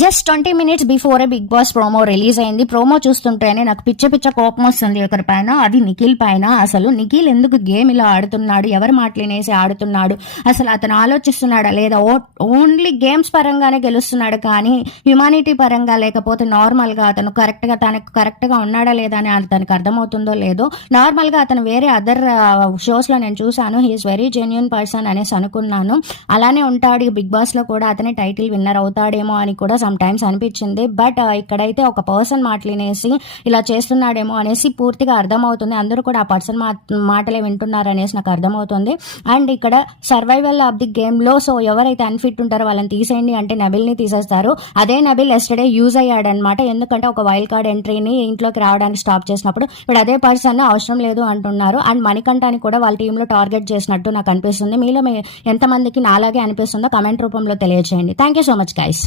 Just 20 minutes before Bigg Boss promo release అయింది. Promo చూస్తుంటేనే నాకు పిచ్చ కోపం వస్తుంది ఒకరి పైన, అది నిఖిల్ పైన. అసలు నిఖిల్ ఎందుకు గేమ్ ఇలా ఆడుతున్నాడు, ఎవరు మాటలేనేసి ఆడుతున్నాడు, అసలు అతను ఆలోచిస్తున్నాడా లేదా? ఓన్లీ గేమ్స్ పరంగానే గెలుస్తున్నాడు కానీ హ్యుమానిటీ పరంగా లేకపోతే నార్మల్గా అతను తనకు కరెక్ట్గా ఉన్నాడా లేదా అని తనకు అర్థమవుతుందో లేదో. నార్మల్గా అతను వేరే అదర్ షోస్లో నేను చూశాను, హీఈస్ వెరీ జెన్యున్ పర్సన్ అనేసి అనుకున్నాను. అలానే ఉంటాడు బిగ్ బాస్లో కూడా, అతనే టైటిల్ విన్నర్ అవుతాడేమో అని కూడా సమ్ టైమ్స్ అనిపించింది. బట్ ఇక్కడైతే ఒక పర్సన్ మాటలేనేసి ఇలా చేస్తున్నాడేమో అనేసి పూర్తిగా అర్థమవుతుంది. అందరూ కూడా ఆ పర్సన్ మాటలే వింటున్నారు అనేసి నాకు అర్థమవుతుంది. అండ్ ఇక్కడ సర్వైవల్ ఆఫ్ ది గేమ్లో సో ఎవరైతే అన్ఫిట్ ఉంటారో వాళ్ళని తీసేయండి అంటే నబిల్ని తీసేస్తారు. అదే నబిల్ ఎస్టర్డే యూజ్ అయ్యాడనమాట. ఎందుకంటే ఒక వైల్డ్ కార్డ్ ఎంట్రీని ఇంట్లోకి రావడానికి స్టాప్ చేసినప్పుడు ఇప్పుడు అదే పర్సన్ అవసరం లేదు అంటున్నారు. అండ్ మణికంఠాని కూడా వాళ్ళ టీంలో టార్గెట్ చేసినట్టు నాకు అనిపిస్తుంది. మీలో ఎంతమందికి నాలాగే అనిపిస్తుందో కమెంట్ రూపంలో తెలియజేయండి. Thank you so much guys.